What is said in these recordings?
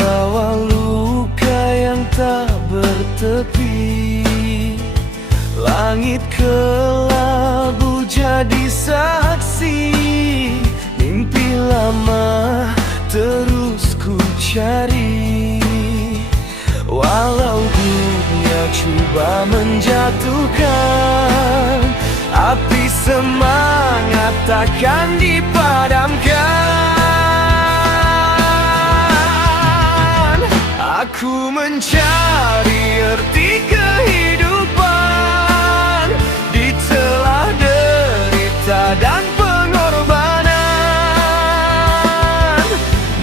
membawa luka yang tak bertepi. Langit kelabu jadi saksi, mimpi lama terus ku cari. Walau dunia coba menjatuhkan, api semangat takkan dipadamkan. Aku mencari arti kehidupan di celah derita dan pengorbanan.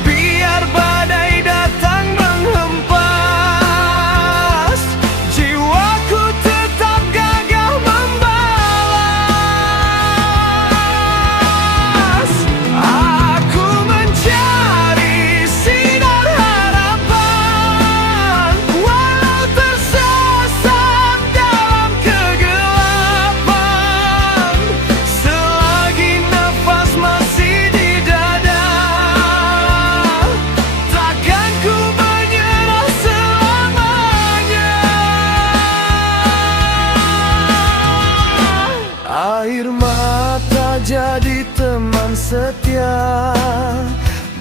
Biar badai datang menghempas, jiwaku tetap gagah membalas. Aku mencari sinar harapan, walau tersesat dalam kegelapan. Selagi nafas masih di dada, takkan ku menyerah selamanya. Air mata jadi teman setia,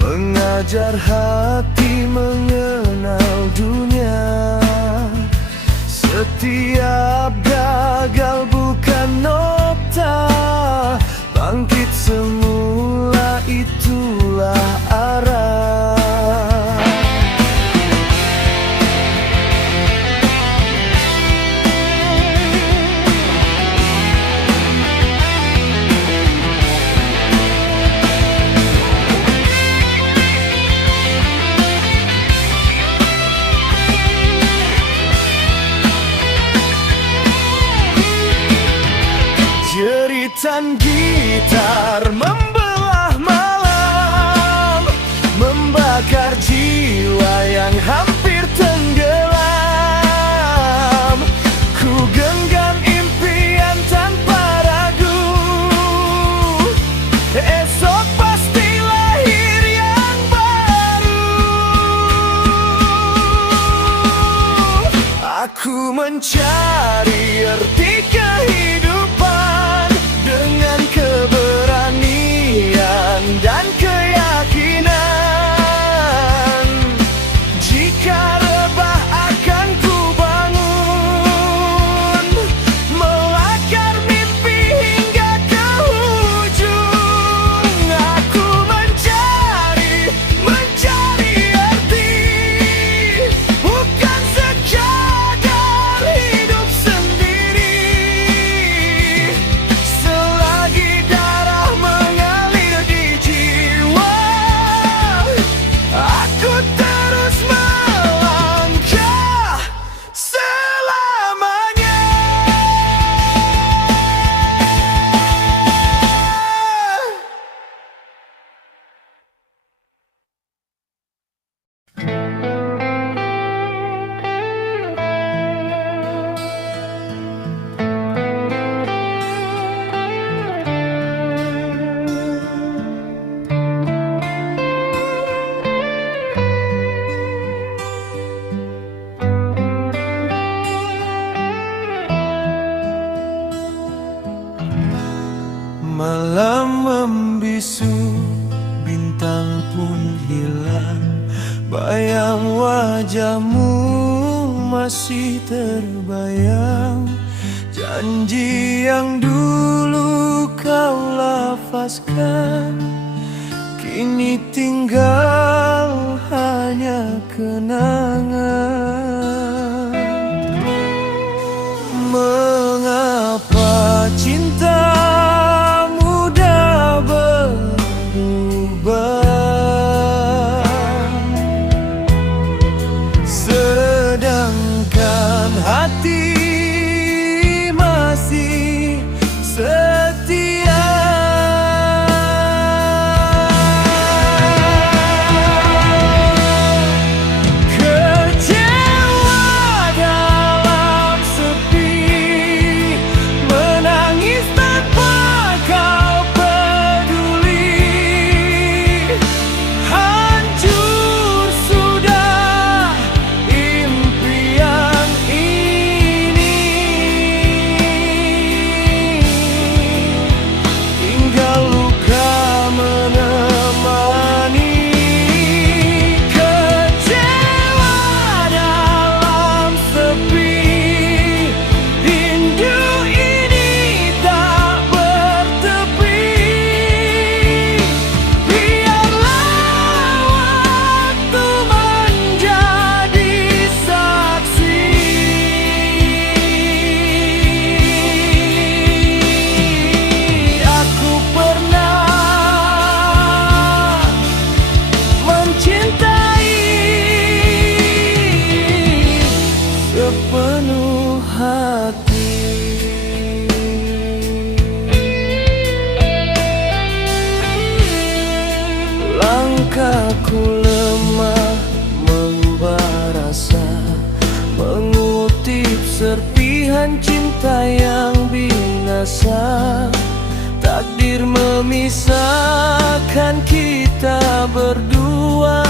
mengajar hati mengenal dunia. Setiap gagal bukan nokta, bangkit semula itulah arah. Jeritan gitar membelah malam, membakar jiwa yang hampir tenggelam. Ku genggam impian tanpa ragu, esok pasti lahir yang baru. Aku mencari arti kehidupan dengan keberanian dan keyakinan. Jika rebah akan ku bangun, melakar mimpi hingga ke ujung. Aku mencari arti, bukan sekadar hidup sendiri. Selagi darah mengalir di jiwa, aku terus melangkah selamanya. Malam membisu, bintang pun hilang, bayang wajahmu masih terbayang. Janji yang dulu kau lafazkan, kini tinggal hanya kenangan. Mengapa cinta mudah berubah, sedangkan hati masih setia. Kecewa dalam sepi, cinta yang binasa. Takdir memisahkan kita berdua,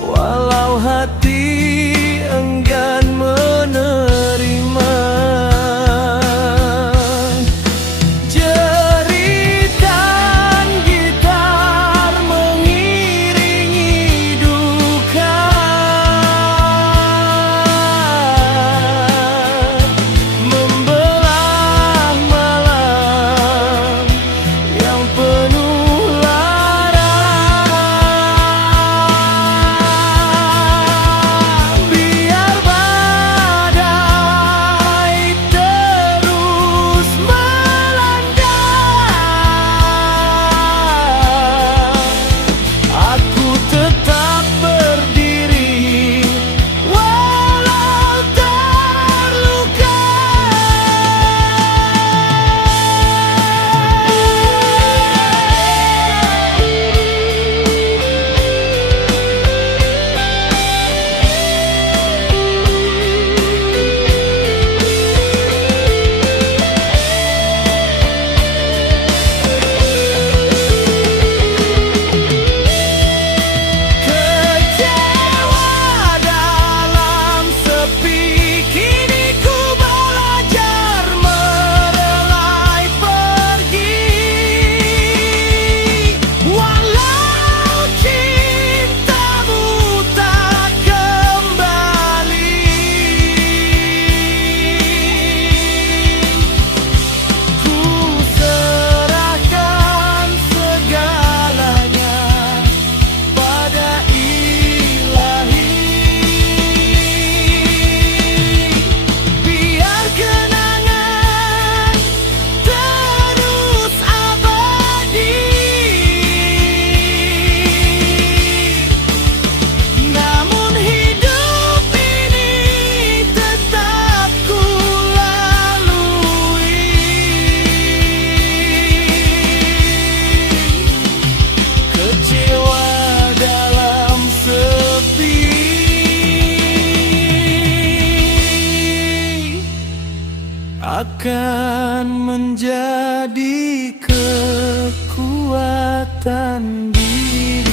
walau hati enggan menerima. Jeritan gitar mengiringi duka, membelah malam yang penuh lara. Biar badai terus melanda, aku tetap berdiri walau terluka. Kecewa dalam sepi, kini ku belajar merelai pergi. Walau cintamu tak kembali, ku serahkan segalanya pada Ilahi. Biar kenangan terus abadi, namun hidup ini tetap ku lalui. Kecewa dalam sepi, akan menjadi kekuatan diri.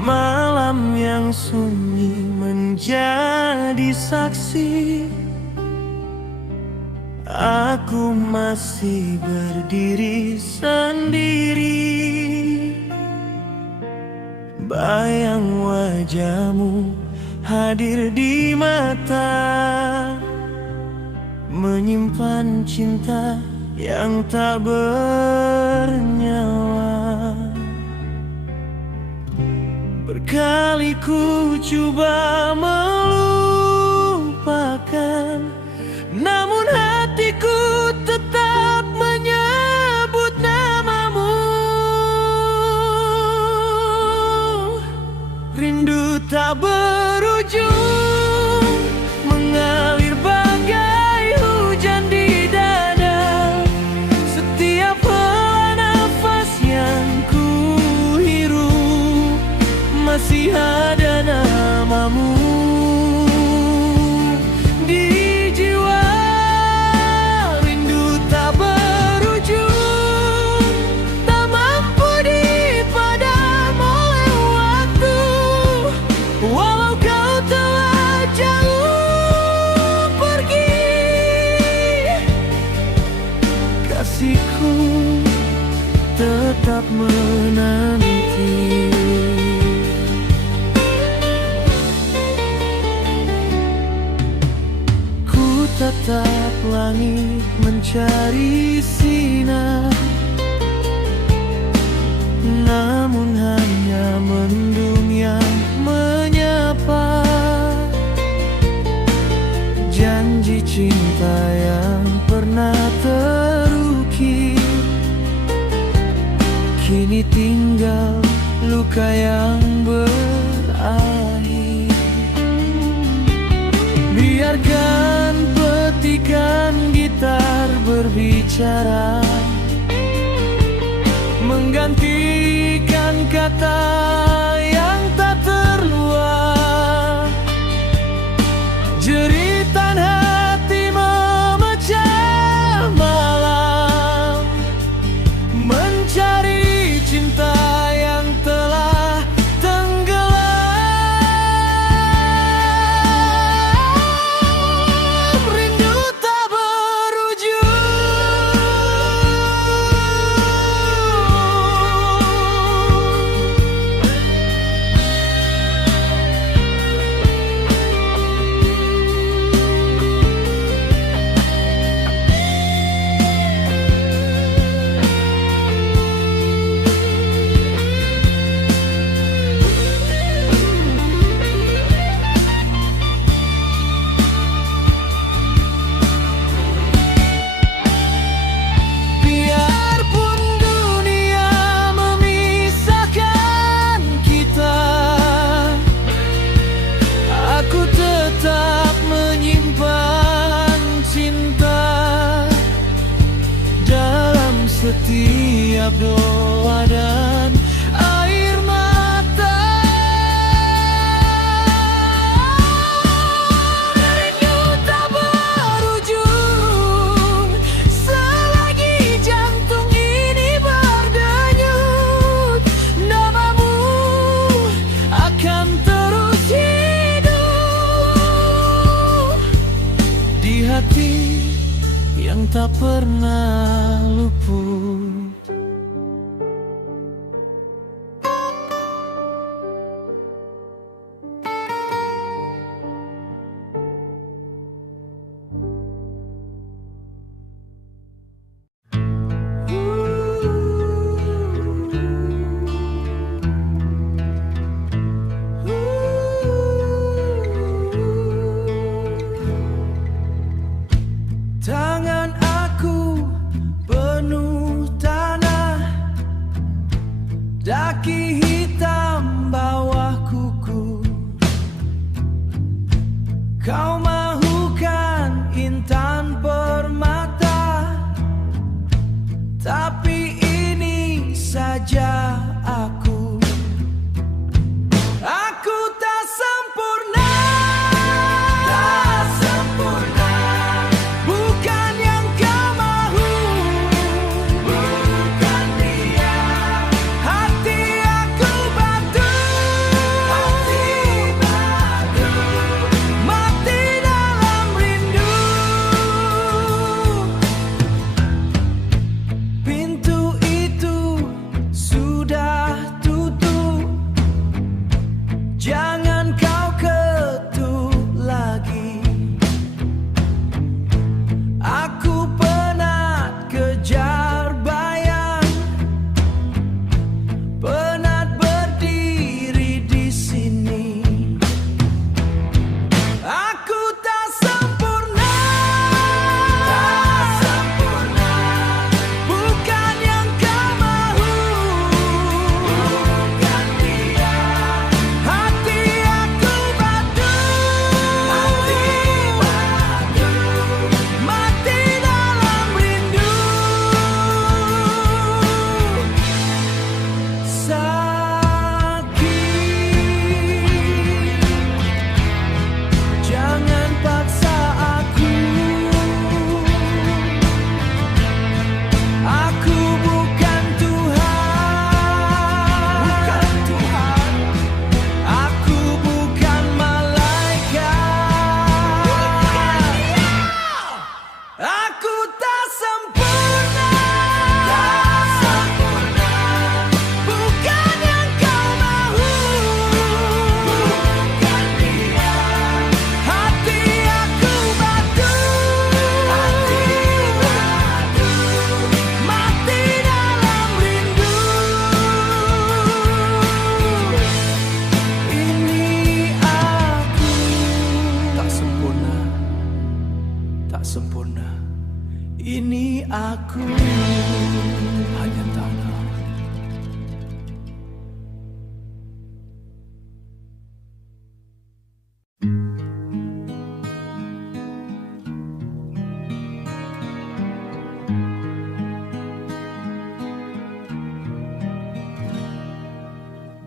Malam yang sunyi menjadi saksi, aku masih berdiri sendiri. Bayang wajahmu hadir di mata, menyimpan cinta yang tak bernyawa. Berkali ku coba melupakan, namun hatiku tetap menyebut namamu. Rindu tak berujung mengalir bagai hujan di dada. Setiap hela nafas yang ku hirup masih ada namamu di jiwa. Rindu tak berujung, tak mampu dipadam oleh waktu. Walau kau telah jauh pergi, kasihku tetap menanti. Atap langit mencari sinar, namun hanya mendung yang menyapa. Janji cinta yang pernah terukir kini tinggal luka yang berakhir. Biarkan petikan gitar berbicara, menggantikan kata yang tak terluar. Jeritan hati memecah malam, mencari cinta yang telah tenggelam. Rindu tak berujung. Biarpun dunia memisahkan kita, aku tetap menyimpan cinta dalam setiap doa dan air mata. Rindu tak berujung selagi jantung ini berdenyut. Namamu akan terus hidup di hati yang tak pernah luput. Tangan aku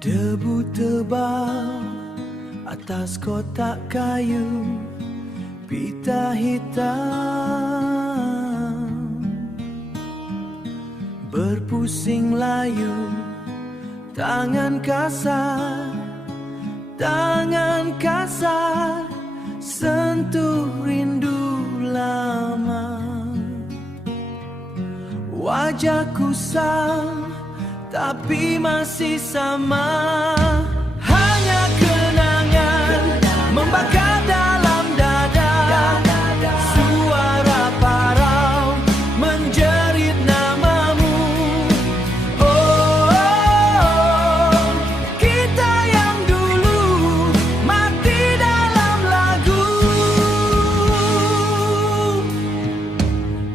Debu tebal atas kotak kayu, pita hitam berpusing layu, tangan kasar sentuh rindu lama. Wajah kusam tapi masih sama, hanya kenangan membakar dalam dada. Suara parau menjerit namamu. Oh, kita yang dulu mati dalam lagu.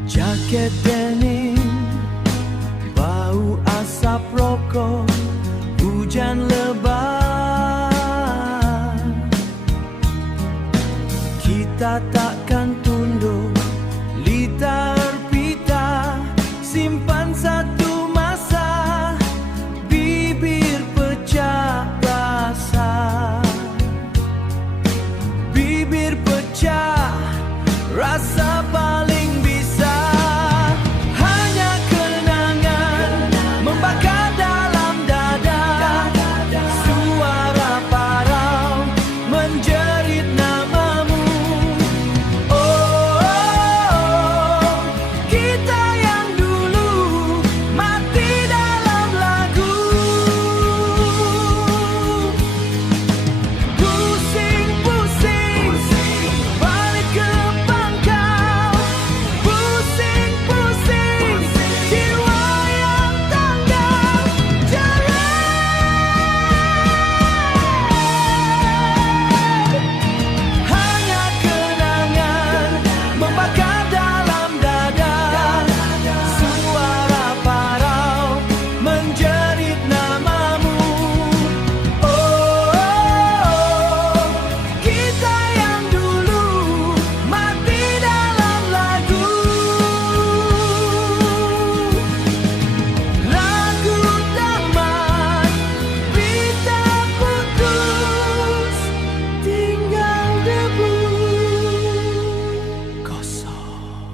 Jaket denim, bau asap rokok, hujan lebat. Kita takkan tunduk, litar pita, simpan satu masa, bibir pecah rasa. Bibir pecah rasa paling bisa. Hanya kenangan membakar dalam dada. Suara parau menjerit namamu. Oh, kita yang dulu mati dalam lagu. Pusing-pusing balik ke pangkal. Pusing-pusing jiwa yang tanggal. Hanya kenangan membakar dalam dada. Suara parau menjerit namamu. Oh, kita yang dulu mati dalam lagu. Lagu tamat, pita putus, tinggal debu kosong.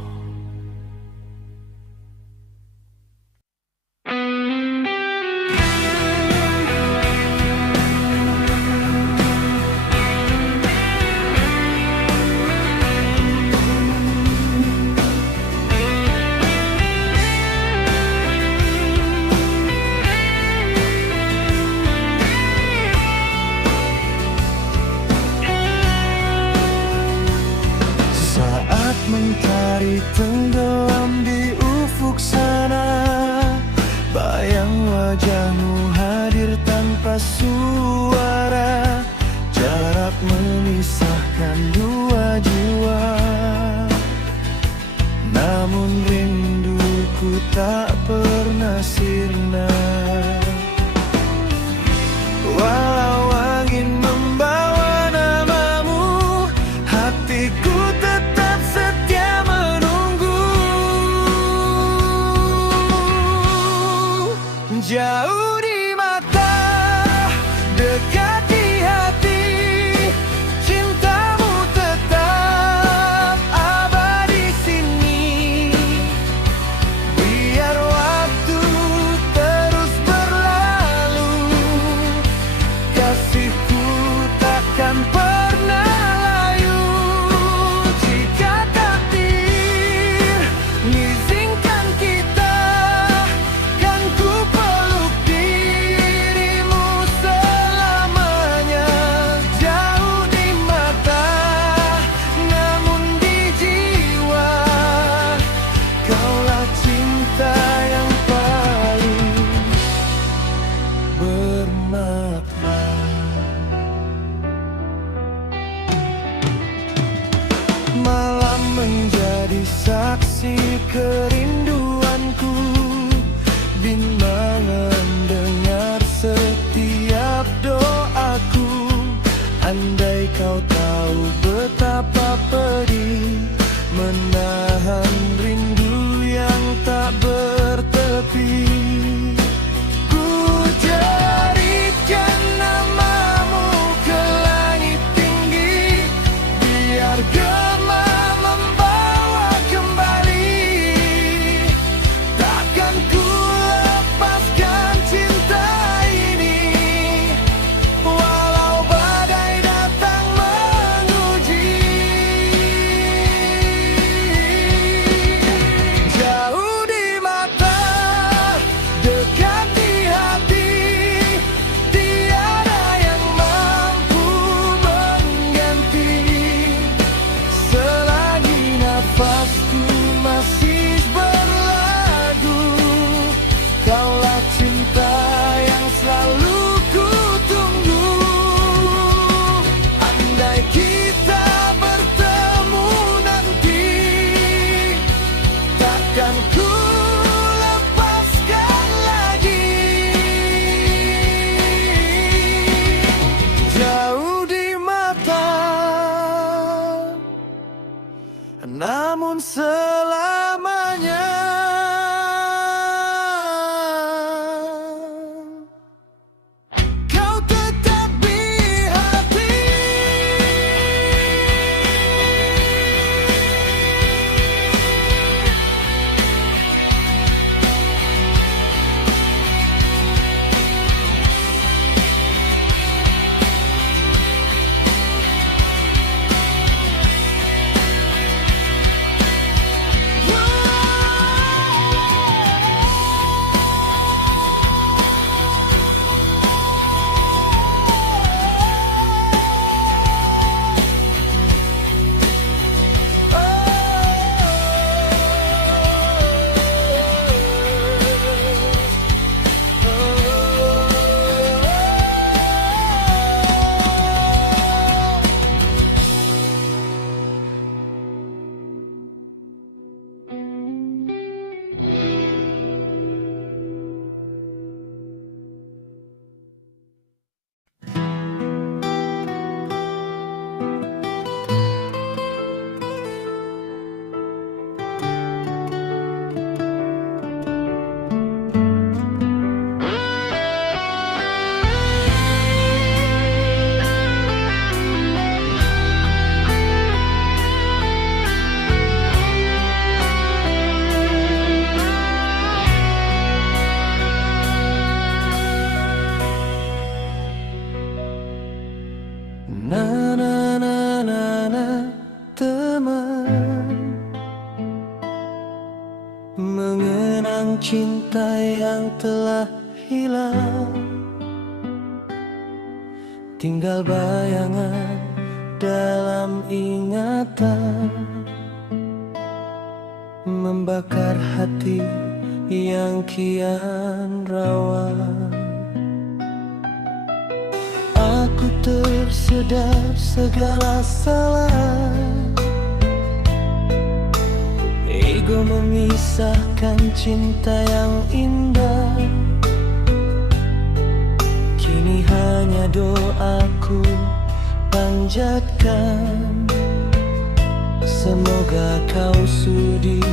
Saat mentari tenggelam di ufuk sana, bayang wajahmu hadir tanpa suara. Jarak memisahkan dua jiwa, namun rinduku tak pernah sirna. Walau angin membawa namamu, hatiku tetap setia menunggu. Jauh di mata, dekat di hati, cintamu tetap abadi sini. Biar waktu terus berlalu, kasihku takkan pernah layu. Jika takdir mengizinkan kita, kan ku peluk dirimu selamanya. Jauh di mata, namun di jiwa, kaulah cinta yang paling bermakna. Malam menjadi saksi kerinduanku, bimbang mendengar setiap doaku. Andai kau tahu betapa pedih menahan rindu yang tak bertepi. Ku jadikan Na na na na na, teman, mengenang cinta yang telah hilang, tinggal bayangan dalam ingatan, membakar hati yang kian rawan. Aku tersedar segala salah, ego memisahkan cinta yang indah. Kini hanya doaku panjatkan, semoga kau sudi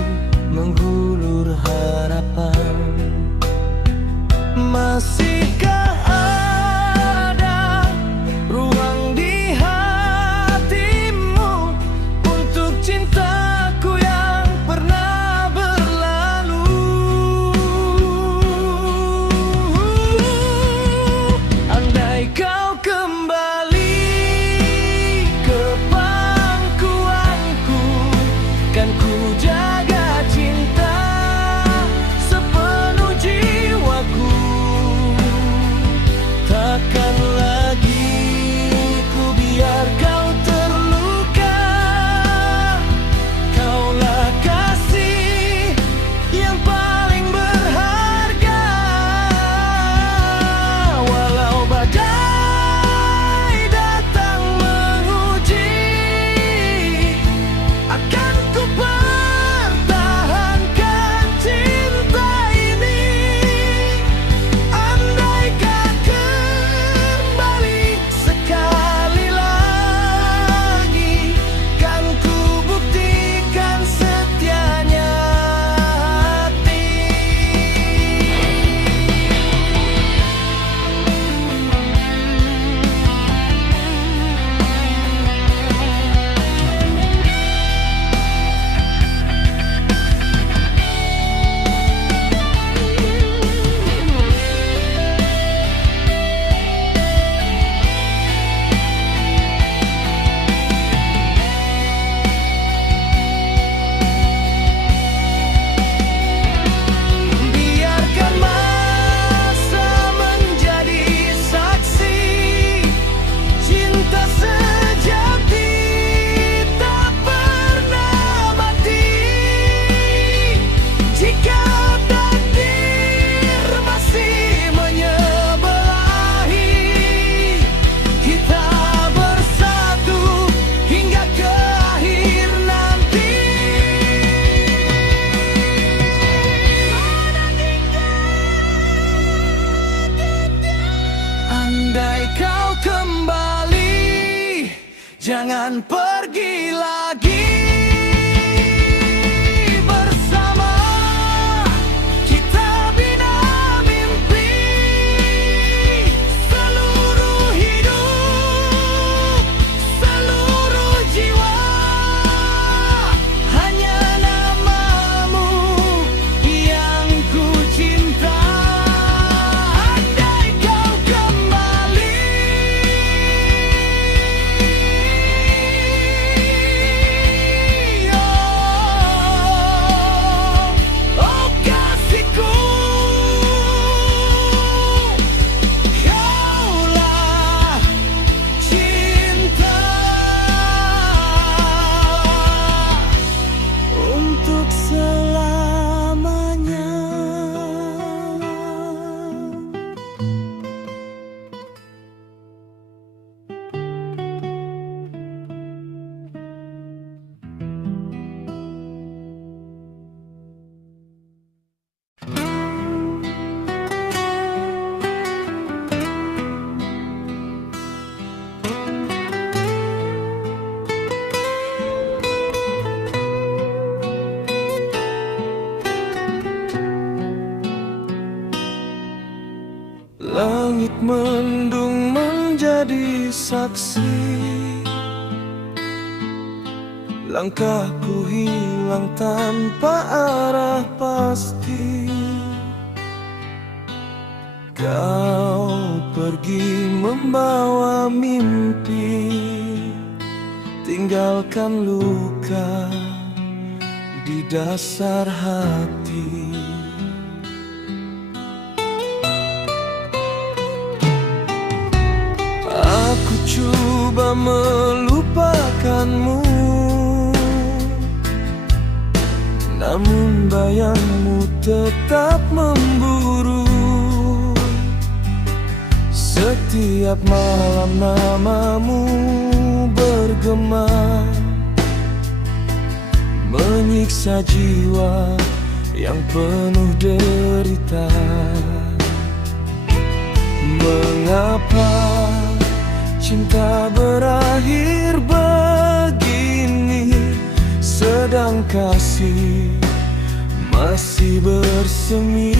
menghulur harapan. Masihkah ada ruang di hatimu untuk cintaku yang pernah berlalu? Andai kau kembali ke pangkuanku, kan ku jaga cinta sepenuh jiwaku. Takkan lagi ku biar kau terluka. Kaulah kasih yang paling berharga. Walau badai datang menguji, akan ku pertahankan cinta ini. Andaikah kembali sekali lagi, kan ku buktikan setianya hati. Biarkan masa menjadi saksi, cinta sejati tak pernah mati. Jika takdir masih menyebelahi, kita bersatu hingga ke akhir nanti. Andai kau kembali, jangan pergi lagi. Bersama kita bina mimpi, seluruh hidup, seluruh jiwa. Hanya namamu yang ku cinta. Andai kau kembali, oh kasihku, kaulah cinta untuk selamanya. Langit mendung menjadi saksi, langkahku hilang tanpa arah pasti. Kau pergi membawa mimpi, tinggalkan luka di dasar hati. Aku coba melupakanmu, namun bayangmu tetap memburu. Setiap malam namamu bergema, menyiksa jiwa yang penuh derita. Mengapa cinta berakhir begini, sedang kasih masih bersemi?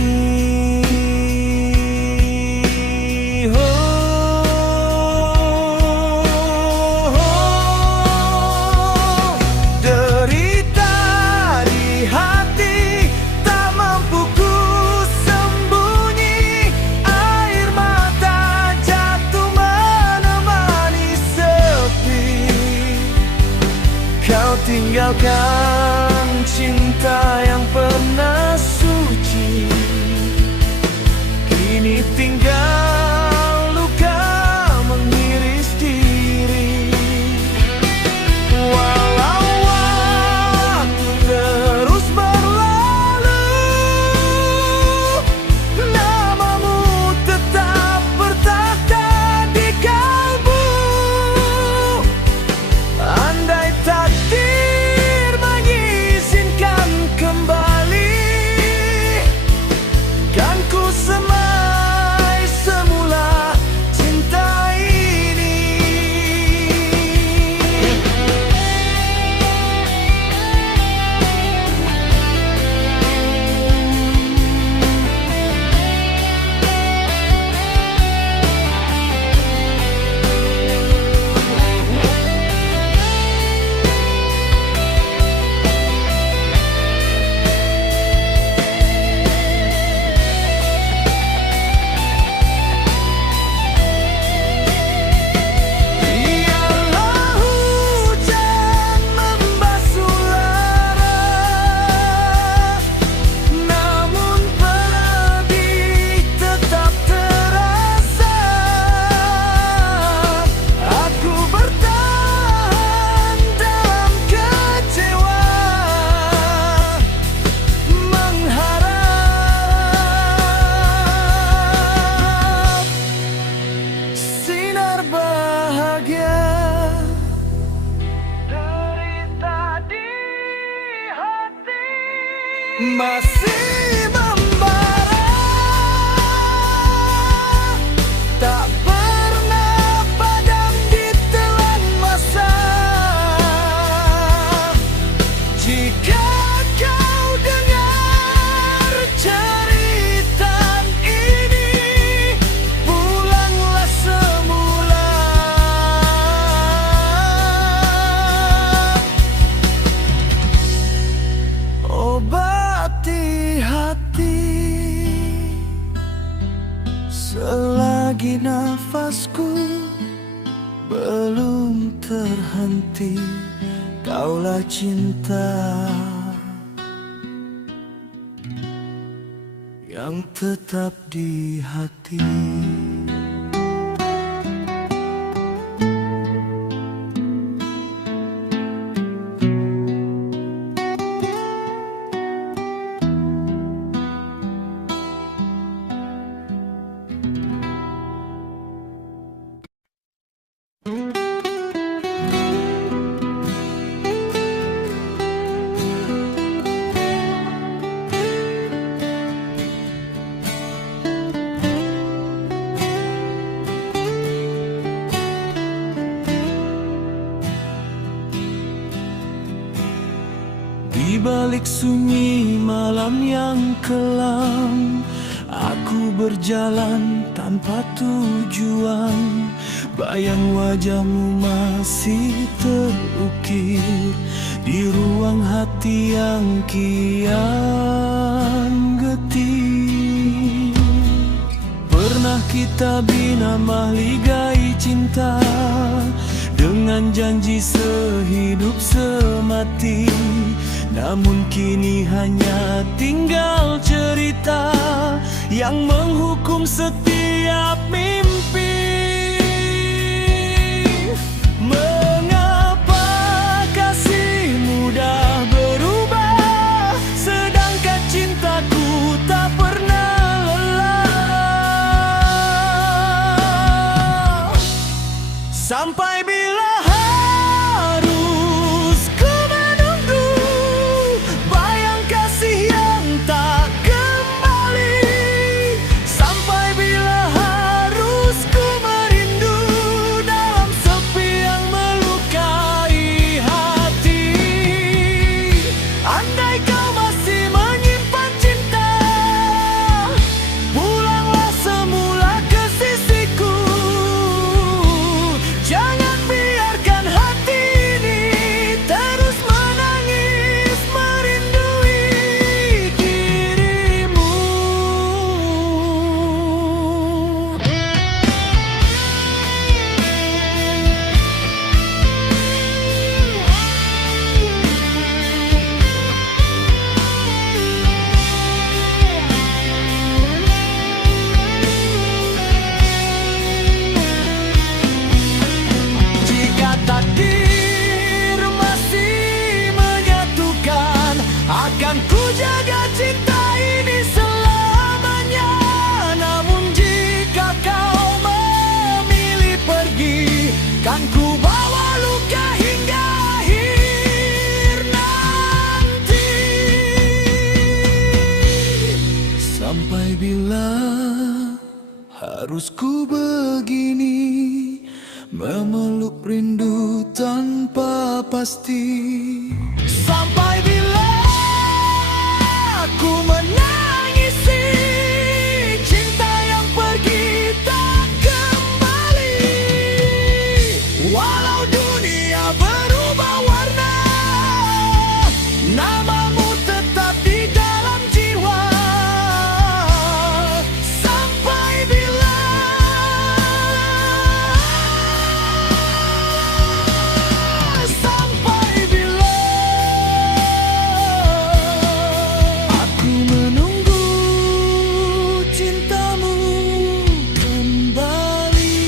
Tinggalkan cinta yang pernah suci, kini tinggal luka mengiris diri. Walau waktu terus berlalu, namamu tetap bertakhta di kalbu. Andai takdir mengizinkan kembali, kan ku semai semula cinta ini. Biarlah hujan membasuh lara, namun pedih tetap terasa. Aku bertahan dalam kecewa, mengharap sinar bahagia. Derita di hati masih membara, tak pernah padam ditelan masa. Jika kau dengar cerita ini, pulanglah semula. Obati hati selagi nafasku belum terhenti. Kaulah cinta yang tetap di hati. Di balik sunyi malam yang kelam, aku berjalan tanpa tujuan. Bayang wajahmu masih terukir di ruang hati yang kian getih. Pernah kita bina mahligai cinta dengan janji sehidup semati, namun kini hanya tinggal cerita yang menghukum setiap mimpi. Mengapa kasih mudah berubah, sedangkan cintaku tak pernah lelah? Sampai bila harus ku menunggu bayang kasih yang tak kembali? Sampai bila harus ku merindu dalam sepi yang melukai hati? Andai kau masih menyimpan cinta, pulanglah semula ke sisiku. Jangan biarkan hati ini terus menangis merindui dirimu. Jika takdir masih menyatukan, akan ku jaga cinta ini selamanya. Namun jika kau memilih pergi, kan ku bawa luka hingga akhir nanti. Sampai bila harus ku begini, memeluk rindu tanpa pasti? Sampai bila aku menangisi cinta yang pergi tak kembali? Walau dunia berubah warna, namamu tetap di dalam jiwa. Sampai bila aku menunggu cintamu kembali.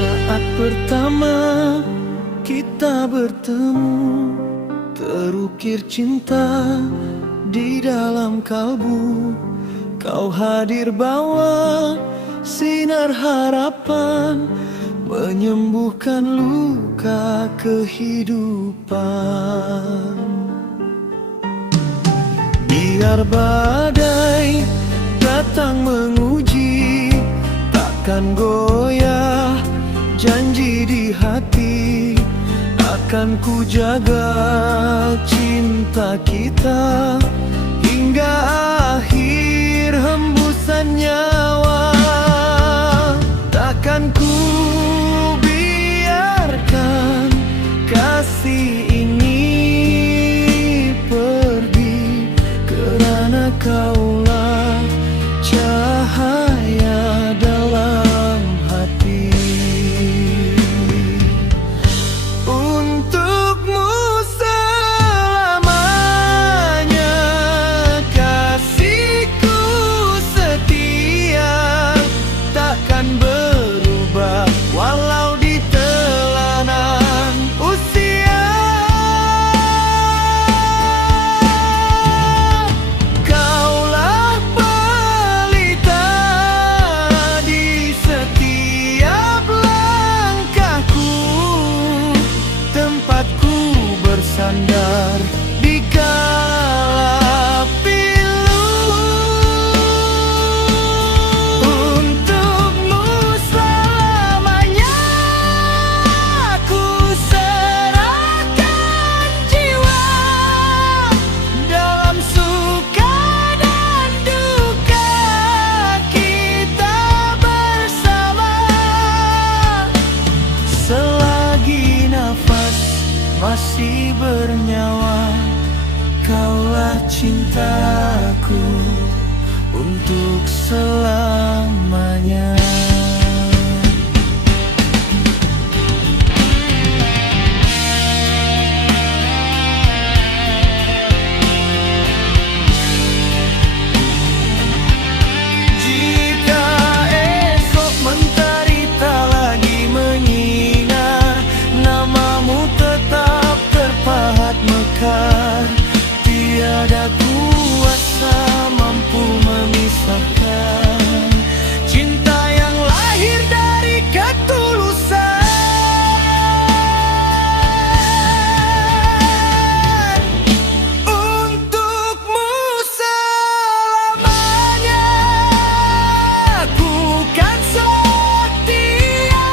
Saat pertama kita bertemu, terukir cinta di dalam kalbu. Kau hadir bawa sinar harapan, menyembuhkan luka kehidupan. Biar badai datang menguji, takkan goyah janji di hati. Akan ku jaga cinta kita hingga akhir hembusan nyawa. Takkan ku biarkan kasih ini pergi, kerana kaulah cahaya dalam hati. Untukmu selamanya kasihku setia, takkan berubah walau ditelan usia. Kaulah pelita di setiap langkahku, tempatku bersandar di kala pilu. Untukmu selamanya masih bernyawa. Kaulah cintaku untuk selamanya. Tiada kuasa mampu memisahkan cinta yang lahir dari ketulusan. Untukmu selamanya ku kan setia,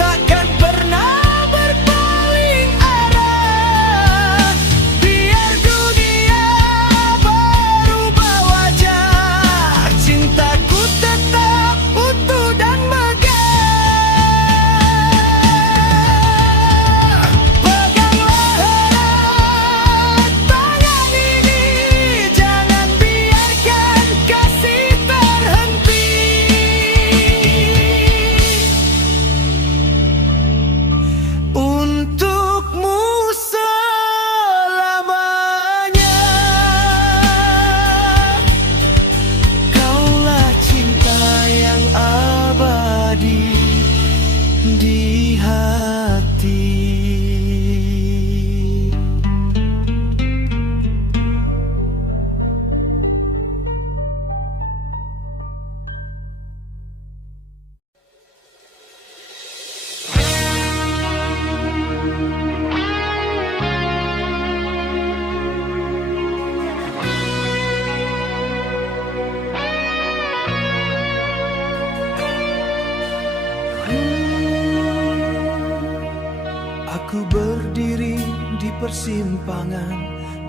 takkan pernah berpaling arah. Biar dunia berubah wajah, cintaku tetap utuh dan megah. Peganglah erat tangan ini, jangan biarkan kasih terhenti. Untukmu selamanya, kaulah cinta yang abadi di hati. Aku berdiri di persimpangan,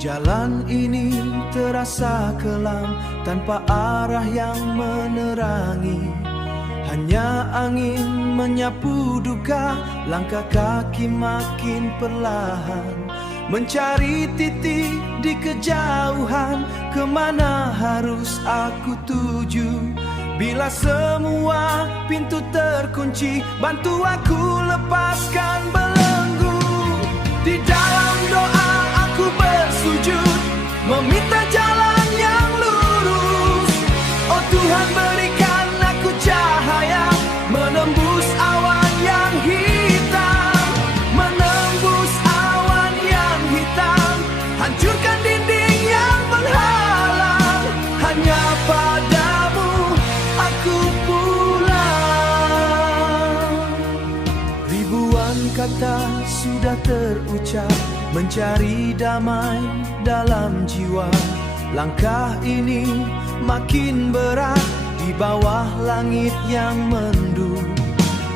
jalan ini terasa kelam, tanpa arah yang menerangi. Hanya angin menyapu duka, langkah kaki makin perlahan, mencari titik di kejauhan. Kemana harus aku tuju? Bila semua pintu terkunci, bantu aku lepaskan belenggu. Di dalam doa aku bersujud, meminta jalan yang lurus. Oh Tuhan, berikan aku cahaya, menembus awan yang hitam, menembus awan yang hitam, hancurkan dinding yang menghalang. Hanya padamu aku pulang. Ribuan kata sudah terucap, mencari damai dalam jiwa. Langkah ini makin berat di bawah langit yang mendung.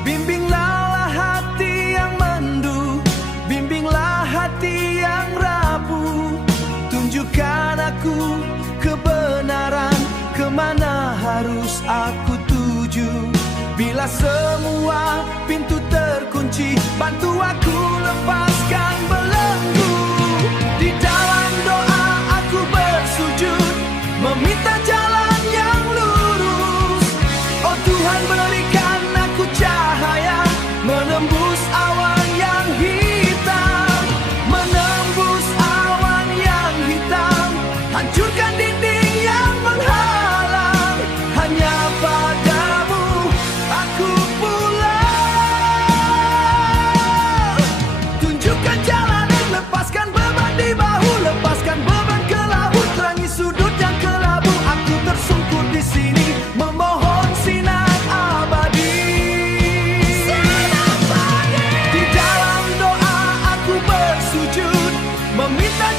Bimbinglah hati yang mendung, bimbinglah hati yang rapuh. Tunjukkan aku kebenaran, kemana harus aku tuju. Bila semua pintu terkunci, bantu aku lepaskan belenggu. Di dalam doa aku bersujud, meminta jalan yang lurus. Oh Tuhan, berikan aku cahaya, menembus awan yang hitam, menembus awan yang hitam, hancurkan dinding yang menghalang. Hanya padamu aku pulang. Tunjukkan jalan, lepaskan beban di bahu, lepaskan beban ke laut, terangi sudut yang kelabu. Aku tersungkur di sini, memohon sinar abadi. Di dalam doa aku bersujud, meminta